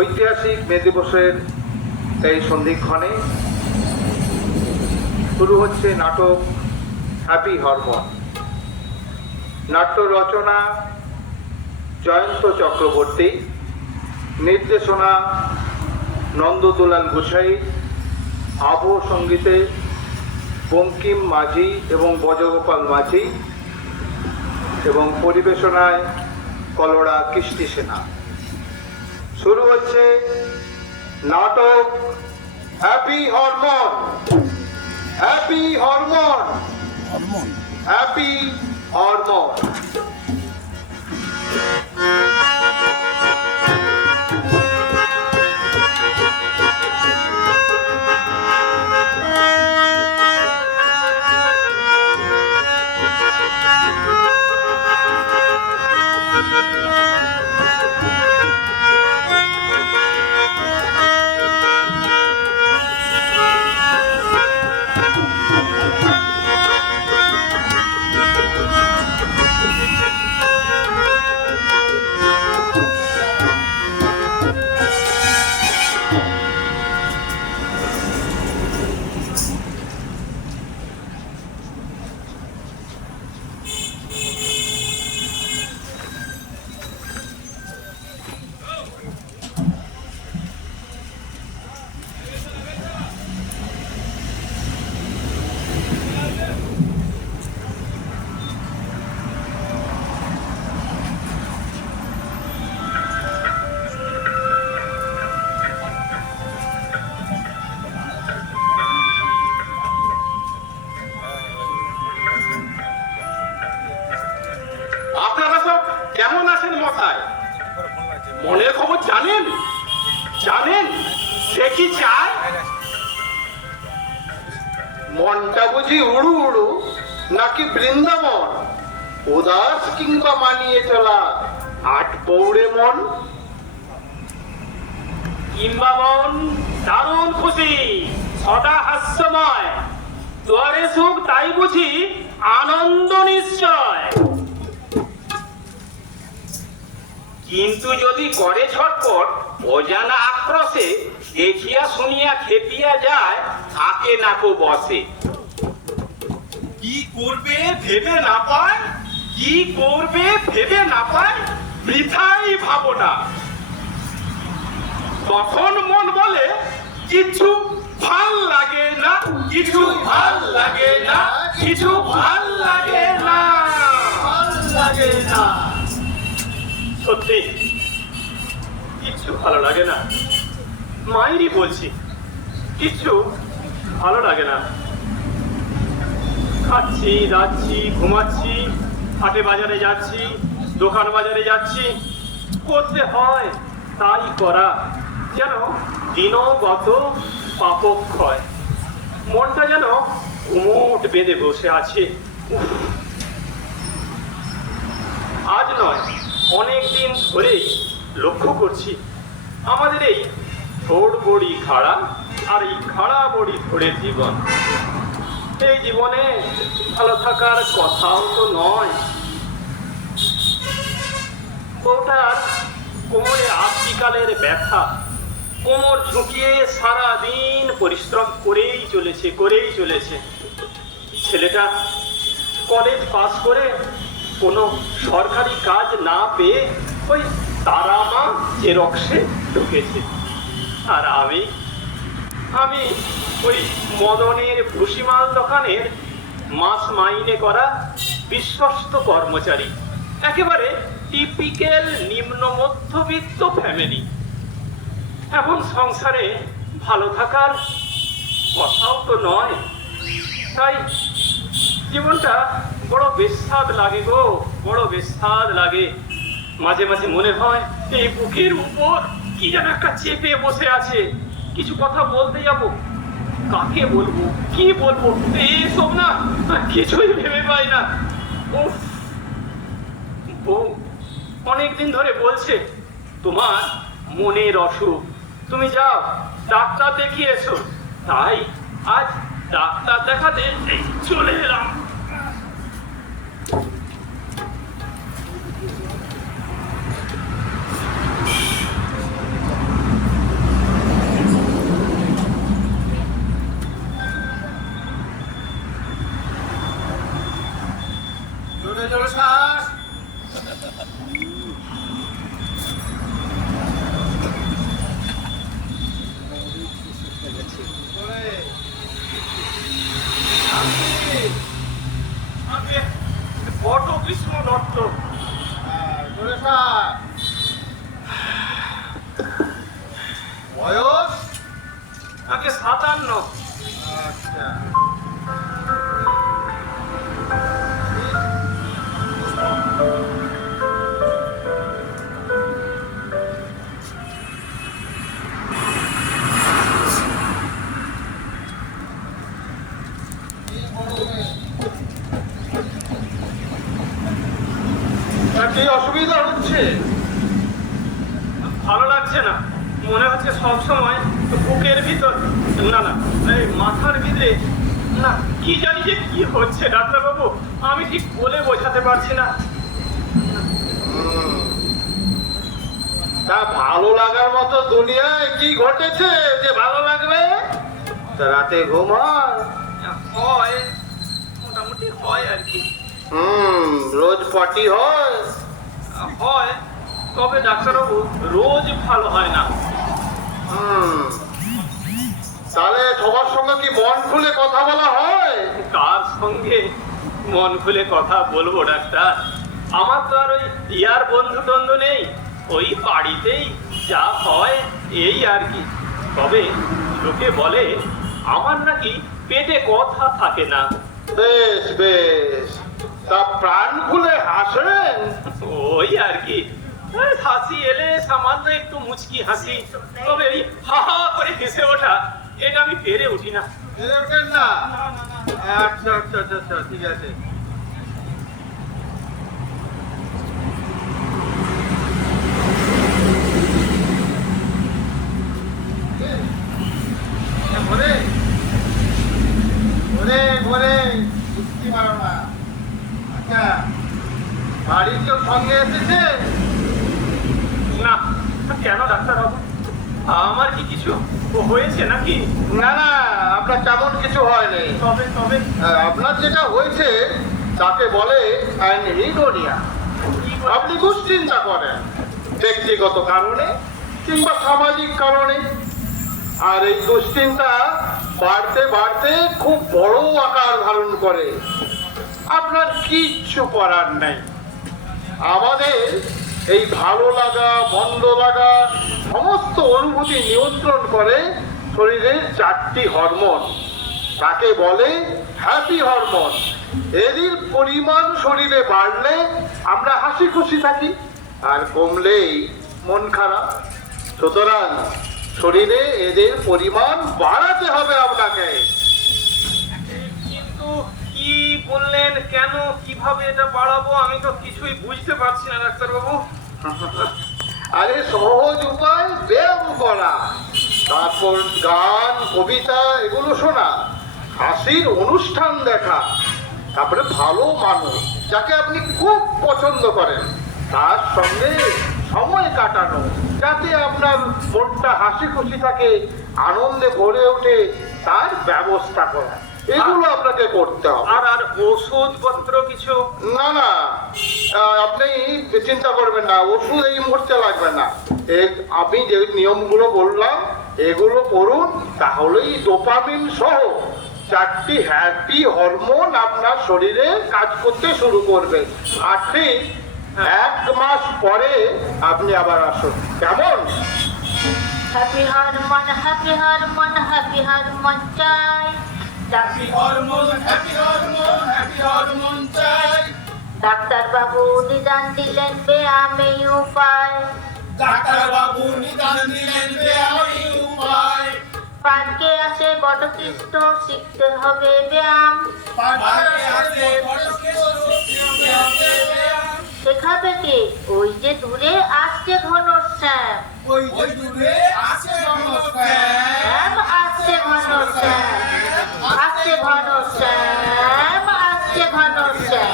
ঐতিহাসিক মে দিবসের এই সন্ধিক্ষণে শুরু হচ্ছে নাটক হ্যাপি হরমোন। নাট্য রচনা জয়ন্ত চক্রবর্তী, নির্দেশনা নন্দদুলাল গুছাই, আবহ সঙ্গীতে বঙ্কিম মাঝি এবং বজগোপাল মাঝি এবং পরিবেশনায় কলরা কৃষ্টি সেনা। শুরু হচ্ছে নাটক happy hormone. Happy hormone, happy hormone. কেমন আছেন মশাই? মনের খবর জানেন? জানেন সে কি চায়? মনটা বুঝি উড়ু উড়ু নাকি বৃন্দাবন, উদাস কিংবা মানিয়ে চলা আট পৌড়ে মন, কিংবা মন দারুণ খুশি সদা হাস্যময়, দুয়ারে সুখ তাই বুঝি আনন্দ নিশ্চয়। কিন্তু যদি করে ছটপট অজানা আক্রোশে, দেখিয়া শুনিয়া খেপিয়া যায় থাকে নাকো বসে। কি করবে ভেবে না পায়, কি করবে ভেবে না পায়, বৃথাই ভাবনা। তখন মন বলে কিছু ভাল লাগে না, কিছু ভাল লাগে না, কিছু ভাল লাগে না, ভাল লাগে না। সত্যি কিচ্ছু ভালো লাগে না, মায়েরই বলছি, কিচ্ছু ভালো লাগে না। খাচ্ছি, যাচ্ছি, ঘুমাচ্ছি, হাটে বাজারে যাচ্ছি, দোকান বাজারে যাচ্ছি, করতে হয় তাই করা, যেন দিনগত পাপক্ষয়। মনটা যেন ঘুমোট বেঁধে বসে আছে। আজ নয়, অনেকদিন ধরেই লক্ষ্য করছি আমাদের এই ছোট বড়ি খাড়া আর এই খাড়া বড়ি ধরে জীবন। এই জীবনে ভালো থাকার কথাও তো নয়। বউটার কোমরে আজকালের ব্যথা, কোমর ঝুঁকিয়ে সারাদিন পরিশ্রম করেই চলেছে। ছেলেটা কলেজ পাস করে কোনো সরকারি কাজ না পেয়ে ওই তারামা জেরক্সে ঢুকেছে। আর আমি ওই মদনের ভুসিমাল দোকানের মাস মাইনে করা বিশ্বস্ত কর্মচারী, একেবারে টিপিক্যাল নিম্ন মধ্যবিত্ত ফ্যামিলি। এখন সংসারে ভালো থাকার কথাও তো নয়। তাই জীবনটা বড় বেস্বাদ লাগে গো, বড় বেস্বাদ লাগে। মাঝে মাঝে মনে হয় এই বুকের উপর কি যেন একটা চেপে বসে আছে। কিছু কথা বলতে যাব, কাকে বলবো, কি বলবো, এইসব না কিছুই ভেবে পাই না। বউ অনেকদিন ধরে বলছে তোমার মনের অসুখ, তুমি যাও ডাক্তার দেখিয়ে এসো। তাই আজ ডাক্তার দেখাতে চলে এলাম। জোরে জোরে শ্বাস। বড় কৃষ্ণ দত্ত। জোরে শ্বাস। বয়স? আগে 57। আচ্ছা। কি অসুবিধা হচ্ছে? ভালো লাগছে না, মনে হচ্ছে সব সময় বুকের ভিতর, না না এই মাথার ভিতরে, না কি জানি যে কি হচ্ছে ডাক্তারবাবু, আমি ঠিক বলে বোঝাতে পারছি না। তা ভালো লাগার মতো দুনিয়ায় কি ঘটেছে যে ভালো লাগবে? তা রাতে ঘুম হয়? হয়, মোটামুটি হয় আর কি। রোজ পটি হয়? হয়, তবে ডাক্তারবাবু রোজ ভালো হয় না। তাহলে সবার সঙ্গে কি মন খুলে কথা বলা হয়? কার সঙ্গে মন খুলে কথা বলবো ডাক্তার? আমার তো আর ওই ইয়ার বন্ধু টন্ধু নেই, ওই বাড়িতেই যা হয় এই আর কি। তবে লোকে বলে আমার নাকি পেটে কথা থাকে না। বেশ বেশ, তা প্রাণ খুলে হাসেন? ওই আর কি, এই হাসি এলে সামান্য একটু মুচকি হাসি, তবে এই হা হা করে হেসে ওঠা এটা আমি পেরে উঠি না। পেরে ওঠেন না? আচ্ছা আচ্ছা আচ্ছা আচ্ছা, ঠিক আছে। ঘরে ঘরে ঘরে যুক্তি মারো না। আচ্ছা, বাড়ির কেউ সঙ্গে এসেছে? না, কেন ডাক্তারবাবু, আমার কি কিছু হয়েছে নাকি? না না, আপনার তেমন কিছু হয়নি। তবে তবে আপনার যেটা হয়েছে তাকে বলে অ্যানহিডোনিয়া। কি বলে? আপনি দুশ্চিন্তা করেন ব্যক্তিগত কারণে কিংবা সামাজিক কারণে, আর এই দুশ্চিন্তা বাড়তে বাড়তে খুব বড় আকার ধারণ করে। আপনার কিচ্ছু করার নেই। আমাদের এই ভালো লাগা মন্দ লাগা সমস্ত অনুভূতি নিয়ন্ত্রণ করে শরীরের 4টি হরমোন, তাকে বলে হ্যাপি হরমোন। এদের পরিমাণ শরীরে বাড়লে আমরা হাসি খুশি থাকি, আর কমলেই মন খারাপ। সুতরাং শরীরে এদের পরিমাণ বাড়াতে হবে আপনাকে। কিন্তু কি বললেন, কেন, কিভাবে এটা বাড়াবো, আমি তো কিছুই বুঝতে পারছি না ডাক্তারবাবু। আরে সহজ উপায়, ব্যায়াম করা, তারপর গান কবিতা এগুলো শোনা, হাসির অনুষ্ঠান দেখা, তারপরে ভালো মানুষ যাকে আপনি খুব পছন্দ করেন তার সঙ্গে সময় কাটানো, যাতে আপনার মনটা হাসি খুশি থাকে, আনন্দে ভরে ওঠে, তার ব্যবস্থা করা, এগুলো আপনাকে করতে হবে। আর আর ওষুধপত্র কিছু? না না, আপনি চিন্তা করবেন না, ওষুধ এই মুহূর্তে লাগবে না। আমি যে নিয়মগুলো বললাম এগুলো করুন, তাহলেই ডোপামিন সহ 4টি হ্যাপি হরমোন আপনার শরীরে কাজ করতে শুরু করবে। আর ঠিক 1 মাস পরে আপনি আবার আসুন, কেমন? Happy hormone happy hormone happy hormone চাই। Happy hormone happy hormone happy hormone চাই। ডাক্তার বাবু নিদান দিলেন ব্যায়ামে উপায়। ডাক্তার বাবু নিদান দিলেন ব্যায়ামে উপায়। পার্কে আসে বটকৃষ্ণ শিখতে হবে ব্যায়াম। পার্কে আসে বটকৃষ্ণ শিখতে হবে ব্যায়াম। শেখাবে কে? ওই যে দূরে আসছে ঘনশ্যাম। ওই যে দূরে আসে শ্যাম আসছে ঘনশ্যাম, আসছে ঘনশ্যাম, আসছে ঘনশ্যাম।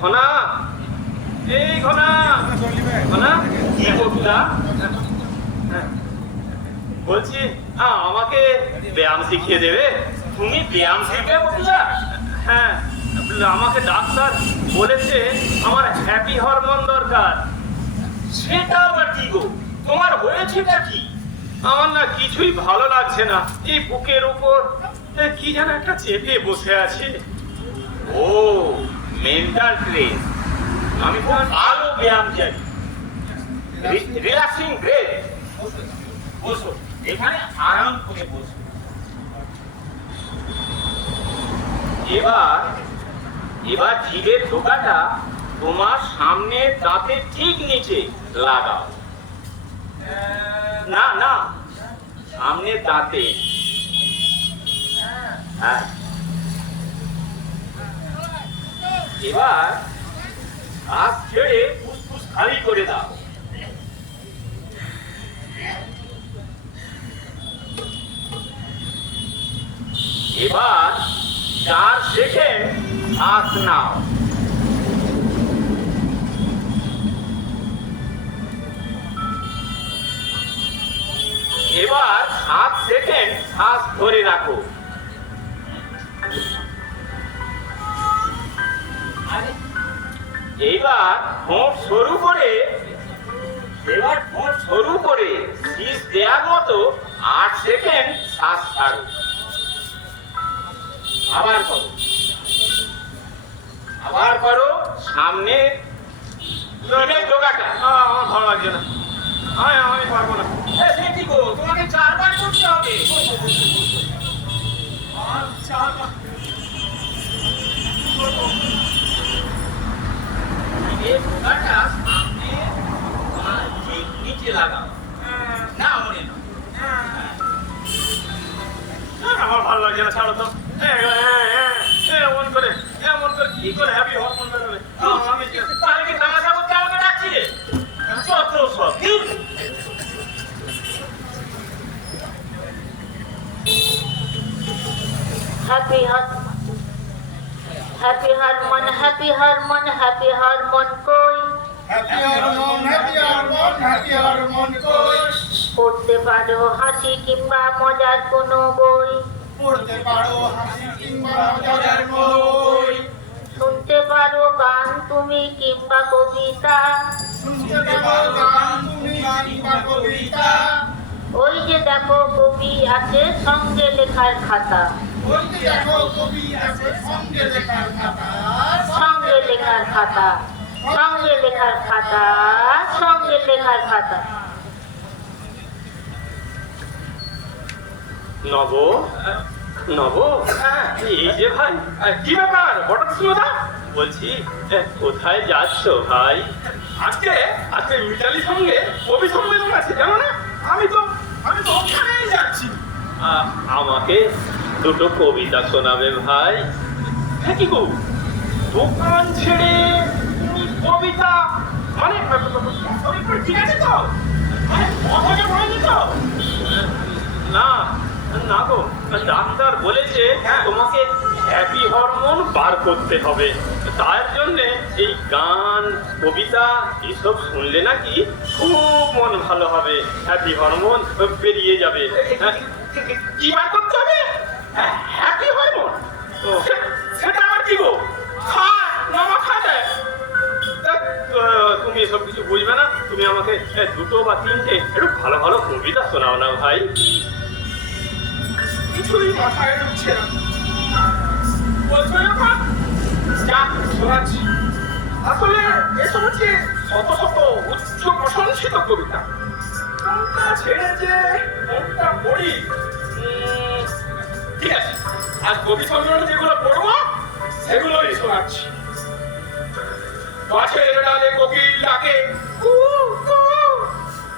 ঘনা, এই ঘনা, ঘনা, কি বলছিলা? বলছি আমাকে ব্যায়াম শিখিয়ে দেবে? তুমি ব্যায়াম শিখবে বুঝলা? হ্যাঁ, আমাকে ডাক্তার বলেছে আমার হ্যাপি হরমোন দরকার। সেটা আবার কি গো? তোমার হয়েছেটা কি? আমার না কিছুই ভালো লাগছে না। এই বুকের উপর কি যেন একটা চেপে বসে আছে। ও, মেন্টাল স্ট্রেস। আমি খুব ভালো ব্যায়াম জানি, রিল্যাক্সিং ব্রেথ। বসো, এখানে আরাম করে বসো। এবার জিভের ঢোকাটা তোমার সামনে দাঁতের ঠিক নিচে লাগাও। না না, সামনে দাঁতে। হ্যাঁ, এবার শ্বাস ছেড়ে ফুসফুস খালি করে দাও। এবার 4 সেকেন্ড শ্বাস নাও। এবার 7 সেকেন্ড শ্বাস ধরে রাখো। এবার ঠোঁট সরু করে শীষ দেওয়ার মতো 8 সেকেন্ড শ্বাস ছাড়ো। আবার করো সামনে জিভের ঢোকাটা। আমার ভালো লাগছে না, আমি পারবো না। সে কি গো, তোমাকে 4 বার করতে হবে। জিভের ঢোকাটা সামনে ঠিক নিচে লাগাও। না মনে না। আমার ভালো লাগছে না, ছাড়ো তো। এমন করে কি করে হ্যাপি হরমোন বেরোবে? আমি তাহলে কি তামাশা করতে আমাকে ডাকছিলে? যত সব। হ্যাপি হরমোন কই হ্যাপি হরমোন কই পড়তে পারো হাসি কিংবা মজার কোনো বই, পড়তে পারো হাসি কিংবা মজার বই, শুনতে পারো গান তুমি কিংবা কবিতা, শুনতে পারো গান তুমি কিংবা কবিতা, ওই যে দেখো কবি আছে সঙ্গে লেখার খাতা, ওই যে দেখো কবি আছে সঙ্গে লেখার খাতা, সঙ্গে লেখার খাতা, সঙ্গে লেখার খাতা, সঙ্গে লেখার খাতা। নব, এই যে ভাই, কি ব্যাপার হঠাৎ শুনদা? বলছি কোথায় যাচ্ছ ভাই? আজকে মিতালির সঙ্গে কবি সম্মেলন আছে, জানো না? আমি তো ওখানেই যাচ্ছি। আমাকে দুটো কবিতা শোনাবে ভাই? হ্যাঁ কি গো, দোকান ছেড়ে তুমি কবিতা? মানে ঠিক আছে তো? মানে কথাটা বলেনি তো? না না গো, ডাক্তার বলেছে তোমাকে হ্যাপি হরমোন বার করতে হবে। তার জন্য এই গান কবিতা এসব শুনলে নাকি খুব মন ভালো হবে, হ্যাপি হরমোন বেরিয়ে যাবে। কি বার করতে হবে? Happy hormone? সেটা আবার কি গো? তুমি এসব কিছু বুঝবে না। তুমি আমাকে দুটো বা তিনটে একটু ভালো ভালো কবিতা শোনাও না ভাই। কিছুই মাথায় ঢুকছে না। বলছো যখন যাক শোনাচ্ছি। আসলে এসব হচ্ছে শত শত উচ্চ প্রশংসিত কবিতা। কোনটা ছেড়ে যে কোনটা পড়ি? ঠিক আছে, আজ কবি সম্মেলনে যেগুলো পড়বো সেগুলোই শোনাচ্ছি। গাছের ডালে কোকিল ডাকে কু কু,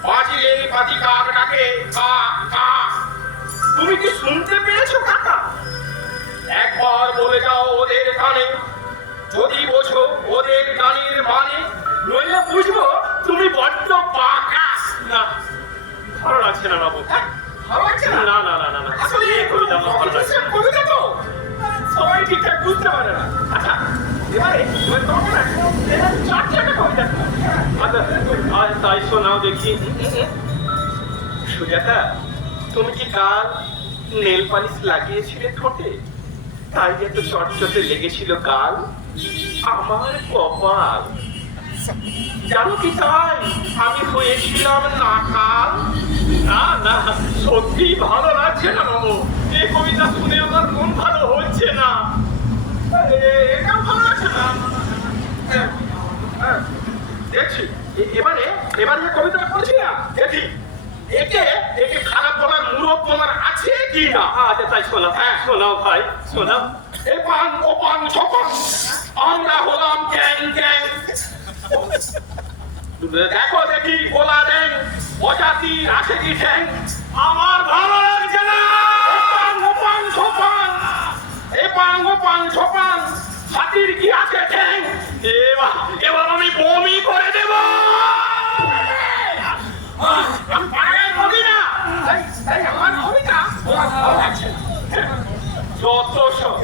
বাজিলে পাতি কাক ডাকে কা কা। তুমি কি শুনতে পেয়েছো কাকা? একবার বলে যাও ওদের কানে, যদি বোঝো ওদের গানের মানে, নইলে বুঝবো তুমি বড্ড বাঁকা। না, ভালো লাগছে না বাবু। ভালো লাগছে না? না না না না না, আসলে এই কবিতা আমার ভালো লাগছে না। কবিতা তো সবাই ঠিকঠাক বুঝতে পারে না। আচ্ছা, এবারে তোমাকে না চারটে কবিতা। আচ্ছা তাই শোনাও দেখি। সুজাতা, তুমি কি কাল নেল পালিশ লাগিয়েছিলে ঠোঁটে? তাই এত চটচটে লেগেছিল কাল আমার কপাল। জানো কি তাই আমি হয়েছিলাম নাকাল। না না, সত্যি ভালো লাগছে না মামু, এই কবিতা শুনে আমার মন ভালো হচ্ছে না। এটা ভালো লাগছে না। দেখছি এবারে যে কবিতাটা পড়ছি না, দেখি একে একে খারাপ বলার মুরব তোমার আছে কি না। আচ্ছা তাই শোনাও, হ্যাঁ শোনাও ভাই শোনাও। এ পান ও পান ছপান, আমরা হলাম গ্যাং গ্যাং। দেখো দেখি গোলা দেন অজাতি আছে কি ঠ্যাং, আমার ভালো লাগছে না। ও পান ছপান, এ পান ও পান ছপান, হাতির কি আছে ঠ্যাং। এবার আমি বমি করে দেব। আমি পাড়ায় বলি না, আমার কবিতা ভালো লাগছে না। যত সব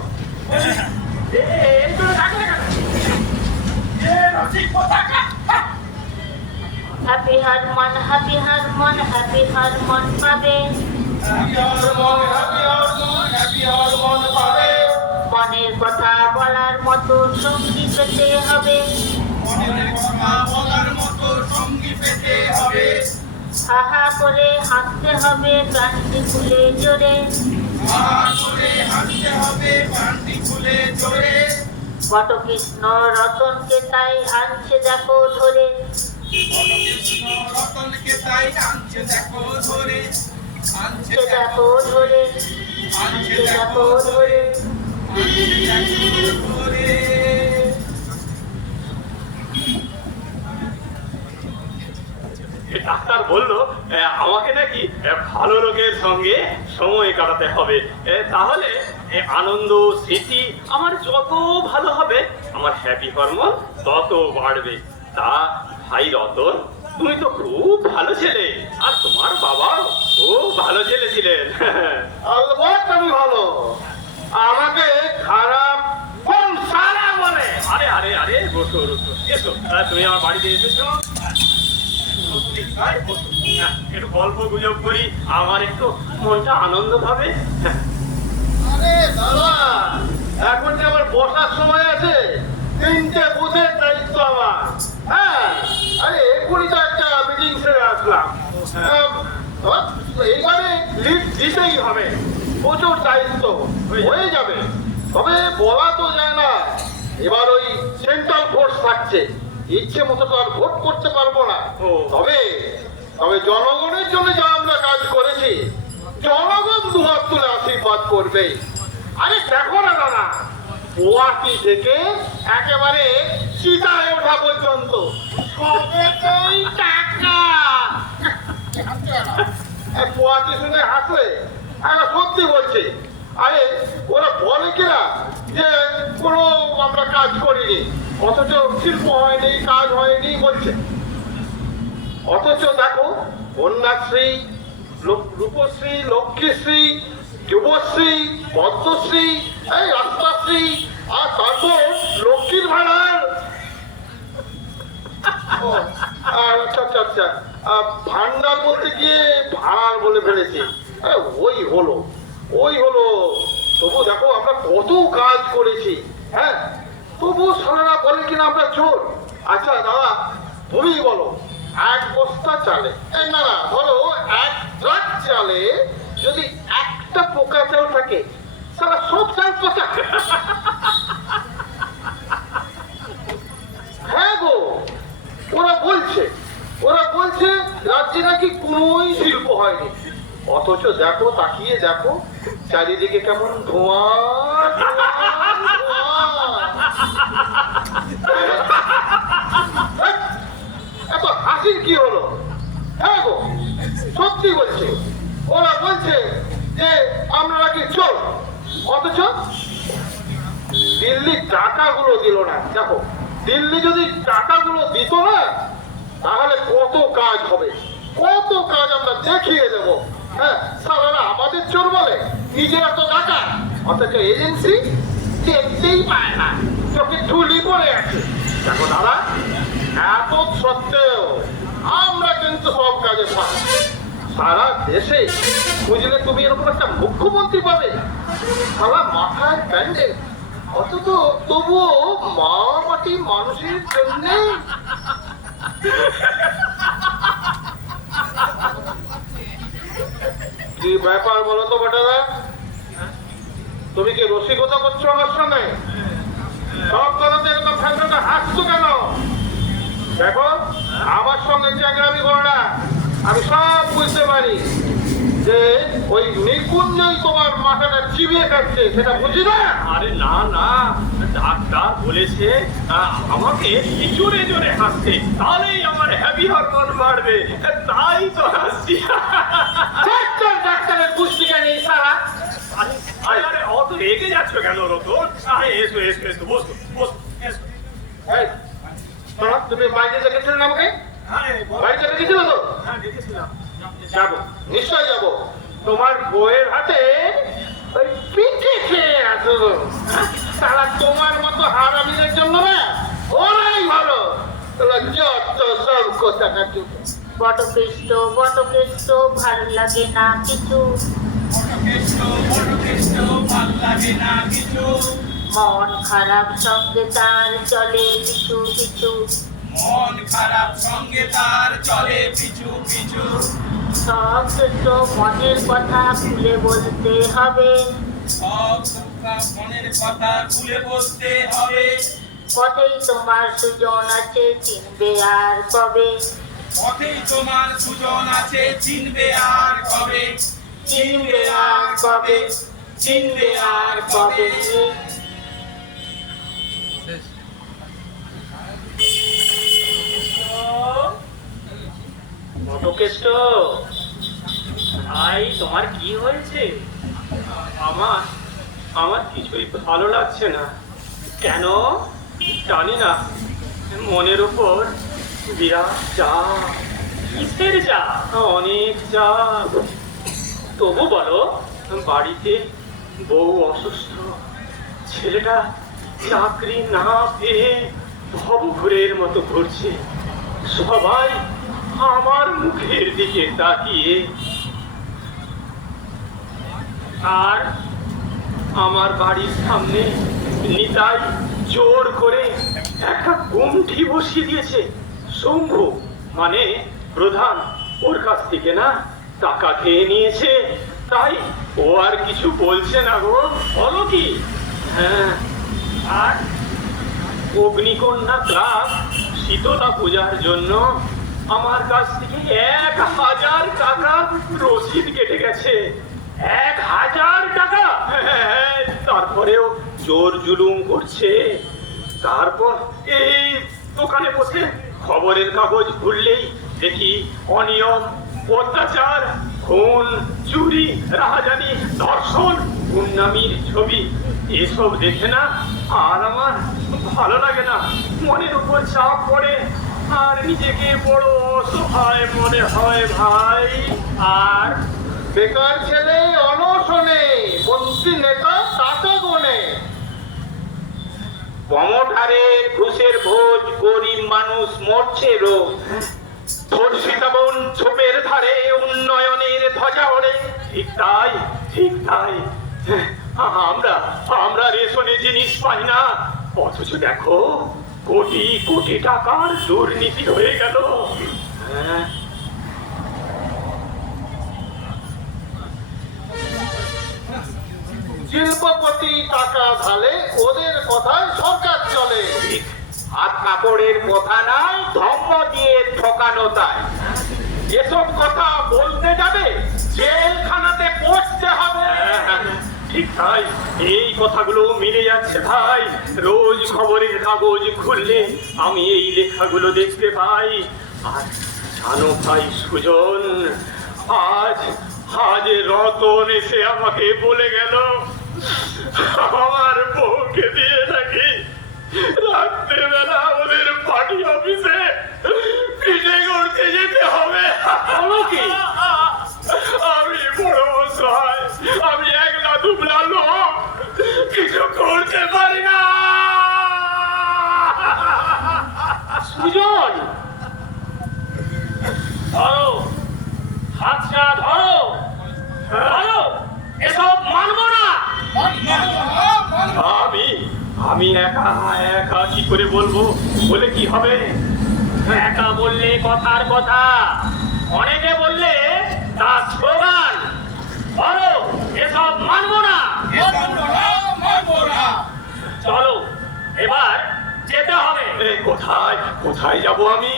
এইগুলো থাকলে happy hormone happy hormone happy hormone পাবে, মনের কথা বলার মতো সঙ্গী পেতে হবে, হাহা করে হাসতে হবে প্রাণটি খুলে জোরে, বটকৃষ্ণ রতনকে তাই আনছে দেখো ধরে, আনছে দেখো ধরে, আনছে দেখো ধরে। ডাক্তার বললো আমাকে নাকি ভালো লোকের সঙ্গে সময় কাটাতে হবে, তাহলে আনন্দ স্মৃতি আমার যত ভালো হবে আমার হ্যাপি হরমোন তত বাড়বে। তা ভাই রতন, তুমি তো খুব ভালো ছেলে, আর তোমার বাবাও খুব ভালো ছেলে ছিলেন। আলবত আমি ভালো, আমাকে খারাপ কোন সারা বলে? আরে আরে আরে বসো বসো, এসো তুমি আমার বাড়িতে এসেছো, একটু গল্প গুজব করি, আমার একটু মনটা আনন্দ পাবে। আরে দাদা, এখন যে আমার বসার সময় আছে, 3টে বুথের দায়িত্ব আমার। হ্যাঁ, আরে এক্ষুনি তো একটা মিটিং সেরে আসলাম। এইবারে লিড দিতেই হবে, প্রচুর দায়িত্ব হয়ে যাবে। তবে বলা তো যায় না, এবার ওই সেন্ট্রাল ফোর্স থাকছে, ইচ্ছে মতো তো আর ভোট করতে পারবো না। তবে তবে জনগণের জন্য যা আমরা কাজ করেছি, জনগণ দুহাত তুলে আশীর্বাদ করবে। আরে দেখো না দাদা, গুয়াহাটি থেকে একেবারে চিতায় ওঠা পর্যন্ত সবেতেই টাকা। গুয়াহাটি শুনে হাসলে, একটা সত্যি বলছি। আরে ওরা বলে কিনা যে কোনো আমরা কাজ করিনি, অথচ শিল্প হয়নি, কাজ হয়নি বলছে। অথচ দেখো কন্যাশ্রী, রূপশ্রী, লক্ষ্মীশ্রী, যুবশ্রী, পদ্মশ্রী, এই রাস্তাশ্রী, আর তারপর লক্ষ্মীর ভাড়ার। আচ্ছা আচ্ছা আচ্ছা, ভান্ডার বলতে গিয়ে ভাড়ার বলে ফেলেছি। ওই হলো ওই হলো। তবু দেখো আমরা কত কাজ করেছি। হ্যাঁ, তবু সারারা বলে কিনা আমরা চোর। আচ্ছা দাদা, তুমি বলো, 1 বস্তা চালে, না না ধরো 1 ট্রাক চালে যদি একটা পোকা চাল থাকে, সারা সব চাল পোকা। হ্যাঁ গো, ওরা বলছে রাজ্যে নাকি কোনোই শিল্প হয়নি, অথচ দেখো তাকিয়ে দেখো চারিদিকে কেমন ধোঁয়া। এত হাসির কি হলো? হ্যাঁ গো, সত্যি বলছে, ওরা বলছে যে আমরা নাকি চোর, অথচ দিল্লি টাকাগুলো দিল না। দেখো, দিল্লি যদি টাকাগুলো দিত না, তাহলে কত কাজ হবে, কত কাজ আমরা দেখিয়ে দেব। হ্যাঁ, সারারা আমাদের চোর বলে, নিজেরা তো টাকা, অথচ এজেন্সি দেখতেই পায় না, চোখে ধুলি পড়ে আছে। দেখো দাদা, এত সত্ত্বেও আমরা কিন্তু সব কাজে পাই, সারা দেশে বুঝলে তুমি এরকম একটা মুখ্যমন্ত্রী পাবে, সারা মাথায় ব্যান্ডেজ, অথচ তবুও মা মাটি মানুষের জন্য। কি ব্যাপার বলো তো বেটারা, তুমি কি রসিকতা করছো আমার সঙ্গে? সব কথাতে এরকম ফ্যাশনটা হাসছো কেন? দেখো, আমার সঙ্গে চ্যাংরামি করো না, আমি সব বুঝতে পারি যে ওই নিকুঞ্জই তোমার মাথাটা চিবিয়ে খাচ্ছে, সেটা বুঝি না? আরে না না, ডাক্তার বলেছে আমাকে জোরে জোরে হাসতে, তাহলেই আমার হ্যাপি হরমোন বাড়বে, তাই তো হাসছি। ডাক্তারের পুষ্টিকা নেই সারা। আরে আরে অত রেগে যাচ্ছ কেন রতন? আরে এসো এসো এসো, বসো বসো এসো। এই, শোনো, তুমি বাইরে দেখেছিলে না আমাকে? আরে বাড়িতে দেখেছিল তো? হ্যাঁ দেখেছিলাম। যাবো, নিশ্চয় যাবো। তোমার বউয়ের হাতে ওই পিঠে খেয়ে আসো। তারা তোমার মতো হারামিদের জন্য না, ওরাই ভালো। তোরা যত সব কথা কাটু। বটকৃষ্ট বটকৃষ্ট ভালো লাগে না কিছু, ভাল লাগে না কিছু, মন খারাপ সঙ্গে তার চলে পিছু পিছু, মন খারাপ সঙ্গে তার চলে পিছু পিছু, সব তো মনের কথা খুলে বলতে হবে, সব মনের কথা খুলে বলতে হবে, পথেই তোমার সুজন আছে চিনবে আর কবে, পথেই তোমার সুজন আছে চিনবে আর কবে, চিনবে আর কবে, চিনবে আর কবে। বটকেষ্ট, ভাই তোমার কি হয়েছে? আমার আমার কিছুই ভালো লাগছে না। কেন জানি না, মনের উপর বিরাট চাপ। কিসের চাপ? অনেক চাপ। তবু বলো, বাড়িতে বউ অসুস্থ, ছেলেটা চাকরি না পেয়ে ভবঘুরের মতো ঘুরছে, সবাই আমার মুখের দিকে তাকিয়ে, আর আমার বাড়ির সামনে নিতাই জোর করে একটা গুমটি বসিয়ে দিয়েছে। শম্ভু মানে প্রধান, ওর কাছ থেকে না টাকা খেয়ে নিয়েছে, তাই ও আর কিছু বলছে না গো। বলো কি? হ্যাঁ, আর অগ্নিকন্যা ক্লাব শীতলা পূজার জন্য আমার কাছ থেকে 1000 টাকা রসিদ কেটে গেছে। 1000 টাকা! হ্যাঁ, তারপরেও জোর জুলুম করছে। তারপর এই দোকানে বসে খবরের কাগজ খুললেই দেখি অনিয়ম, অত্যাচার, খুন, চুরি, রাহাজানি, ধর্ষণ, গুন্ডামির ছবি। এসব দেখে না আর আমার ভালো লাগে না, মনের উপর চাপ পড়ে আর নিজেকে বড় অসহায় মনে হয় ভাই। আর বেকার ছেলে অনশনে, মন্ত্রী নেতা টাকা গোনে। কমঠারে ঘুষের ভোজ, গরিব মানুষ মরছে রোজ। ধর্ষিতা বোন ঝোপের ধারে উন্নয়নের ধ্বজা ওড়ে। ঠিক তাই, ঠিক তাই। আমরা রেশনে জিনিস পাই না, অথচ দেখো কোটি কোটি টাকার দুর্নীতি হয়ে গেল। হ্যাঁ, শিল্পপতি টাকা ঢালে, ওদের কথায় সরকার চলে। হাত কাপড়ের কথা নাই, ধর্ম দিয়ে ঠকানো তাই। এসব কথা বলতে যাবে জেলখানাতে পৌঁছতে হবে। ঠিক তাই, এই কথাগুলো মিলে যাচ্ছে ভাই। রোজ খবরের কাগজ খুললে আমি এই লেখাগুলো দেখতে পাই। আর জানো ভাই সুজন, আজ আজ রতন এসে আমাকে বলে গেল আমার বউকে দিয়ে নাকি রাত্রেবেলা ওদের পার্টি অফিসে পিঠে করতে যেতে হবে। কি আমি বড় অসহায়, আমি একলা দুবলা লোক, কিছু করতে পারি না। সুজন, ধরো হাতটা ধরো ধরো, এসব মানবো না। আমি আমি একা একা কি করে বলবো? বলে কি হবে? একা বললে কথার কথা, অনেকে বললে তা স্লোগান। বলো, এসব মানবো না। চলো এবার যেতে হবে। কোথায় কোথায় যাব আমি?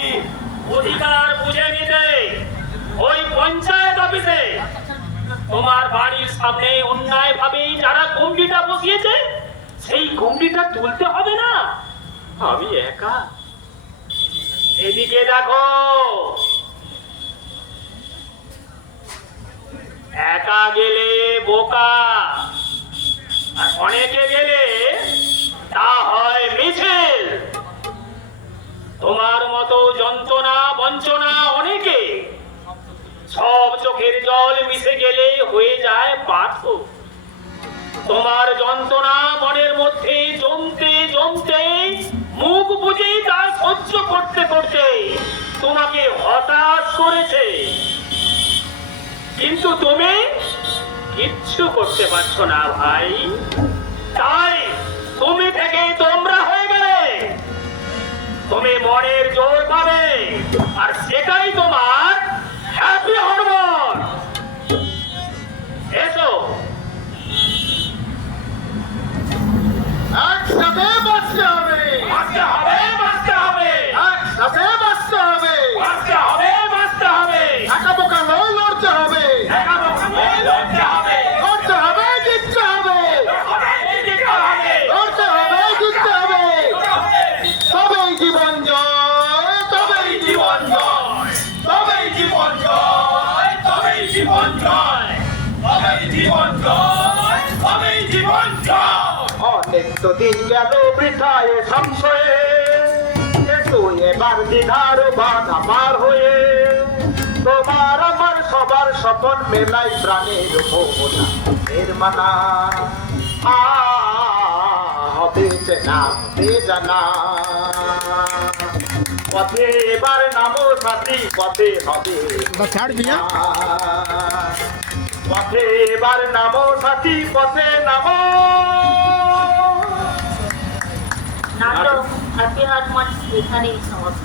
অধিকার বুঝে নিতে ওই পঞ্চায়েত অফিসে। তোমার বাড়ির সামনে অন্যায় ভাবে যারা কমিটিটা বসিয়েছে, সেই কমিটিটা তুলতে হবে না? আমি একা। এদিকে দেখো, একা গেলে বোকা, আর অনেকে গেলে তা হয় মিছিল। তোমার মতো যন্ত্রণা বঞ্চনা অনেকে, সব চোখের জল মিশে গেলে হয়ে যায় পাথর। তোমার যন্ত্রণা মনের মধ্যে জমতে জমতে মুখ বুঝে তা সহ্য করতে করতে তোমাকে হতাশ করেছে, কিন্তু তুমি কিচ্ছু করতে পারছো না ভাই। তাই তুমি থেকে তোমরা হয়ে গেলে। তুমি মনের জোর পাবে, আর সেটাই তোমার হ্যাপি হরমোন। এসো। একসাথে বাঁচতে হবে, বাঁচতে হবে, বাঁচতে হবে, একসাথে বাঁচতে হবে, বাঁচতে হবে, বাঁচতে হবে। একা বোকা নয়, লড়তে হবে, একা বোকা নয়, লড়তে হবে। লড়তে হবে, জিততে হবে, জিততে হবে, লড়তে হবে, জিততে হবে। তবেই জীবন জয়, তবেই জীবন জয়, তবেই জীবন জয়, তবেই জীবন জয়, তবেই জীবন জয়, তবেই জীবন জয়। অনেক তো দিন গেল বৃথায় সংশয়ে, কিন্তু এবার দ্বিধার বাধা পার হয়ে তোমার আমার সবার স্বপন মেলাই প্রাণের মোহনা এর মানা হবে চেনা হবে জানা। পথে এবার নামো সাথী, পথে হবে পথে এবার নামো সাথী, পথে নামো। নাটক হ্যাপি হারমোন এখানেই সমাপ্ত।